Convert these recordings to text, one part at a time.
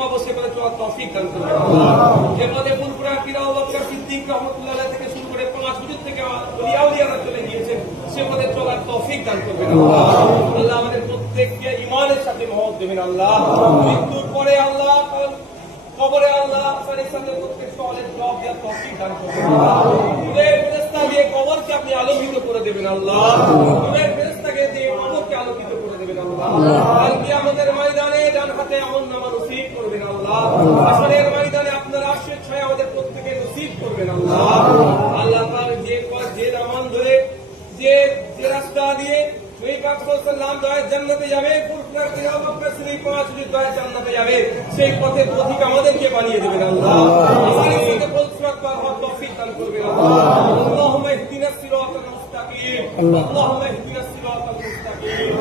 পাবো সে পথে চলার তৌফিক দান করবেন। যে পথে ফুলপুরা কিরা আবু বকর সিদ্দিক রাহমাতুল্লাহ আলাইহি থেকে শুরু করে 5 হুজুর থেকে আউলিয়ারা চলে গিয়েছেন, সে পথে চলার তৌফিক দান করবেন আল্লাহ। আল্লাহ আমাদের প্রত্যেককে ঈমানের সাথে মওত দেবেন আল্লাহ। মৃত্যুর পরে আল্লাহ কবরে আল্লাহ আপনার সাথে প্রত্যেক সওয়ালের জবাব দেওয়ার তৌফিক দান করবেন আল্লাহ। নূরের ফেরেশতা দিয়ে কবরকে আপনি আলোকিত করে দেবেন আল্লাহ। নূরের ফেরেশতাকে দিয়ে কবরকে আলোকিত করে দেবেন আল্লাহ। কাল কিয়ামতের ময়দানে ডান হাতে আমলনামা নসিব করবেন আল্লাহ। হাসরের ময়দানে আপনার আরশের ছায়া আমাদের প্রত্যেককে নসিব করবেন আল্লাহ। আল্লাহ তাআলা যে রামান ধরে যে রাস্তা দিয়ে নবী পাক সাল্লাল্লাহু আলাইহি ওয়াসাল্লাম দয়া জান্নাতে যাবে, ফুলপুরা কিরা আবু বকর সিদ্দিক 5 হুজুর দয়া জান্নাতে যাবে, সেই পথের পথিক আমাদেরকে বানিয়ে দেবেন আল্লাহ। আমাদের সাথে ফুলপুরা পার হওয়ার তৌফিক দান করবেন আল্লাহ। আল্লাহুম্মা ইহদিনাস সিরাতাল মুস্তাকিম, আল্লাহুম্মা ইহদিনাস সিরাতাল মুস্তাকিম,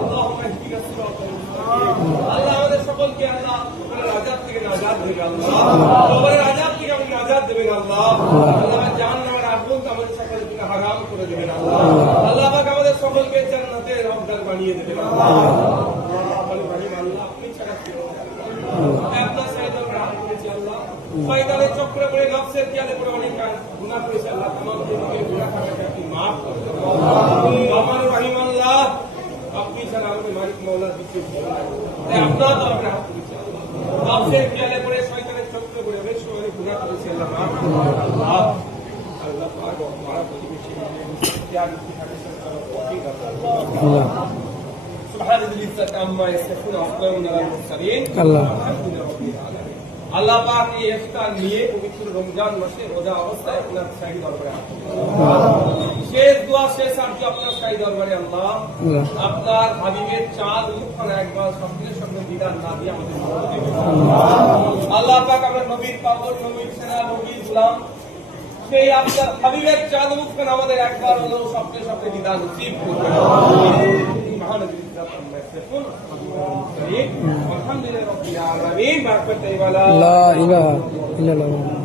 আল্লাহুম্মা ইহদিনাস সিরাতাল মুস্তাকিম। আল্লাহ আমাদের সকলকে আল্লাহ কবরের আযাব থেকে নাজাত দেবেন আল্লাহ। কবরের আযাব থেকে আমাদের নাজাত দেবেন আল্লাহ। আল্লাহ জাহান্নামের আগুন আমাদের সকলকে হারাম করে দেবেন আল্লাহ। আল্লাহ পাক আমাদের সকলকে জান্নাতের হকদার বানিয়ে দেবেন আল্লাহ। আপনি ছাড়া কেউ আপনার সাইদে আমরা হাত করেছি আল্লাহ। শয়তানের চক্রে পড়ে নফসের খেয়ালে পড়ে অনেক গুনাহ করেছি আল্লাহ। तमाम দিনকে গুনাহ খাতাকে আপনি maaf করে দেন রহমান রহিম আল্লাহ। আপনি ছাড়া আমাদের মালিক মাওলা কিছু নাই, তাই আপনার তো আমরা হাত করেছি আল্লাহ। নফসের খেয়ালে পড়ে শয়তানের চক্রে পড়ে অনেক সময় গুনাহ করেছি আল্লাহ, maaf করে দেন আল্লাহ। আল্লাহ পাক हमारा প্রতিবেশী ত্যাগ আল্লাহ পাক এই ইফতার নিয়ে পবিত্র রমজান মাসে রোজা অবস্থায় আপনার শাহী দরবারে শেষ দোয়া শেষ আরজু আপনার শাহী দরবারে আল্লাহ। আপনার হাবিবের চাঁদ মুখখানা একবার সঙ্গে সঙ্গে বিদান না দিয়ে আমাদের আল্লাহ পাক আমরা নবীর পাগল, নবীর সেনা, নবীর গোলাম, সেই আপনার হাবিবের চাঁদ মুখখানা আমাদের একবার হলেও সঙ্গে সঙ্গে বিদান নসিব করবেন। الحمد لله رب العالمين. لا إله إلا الله.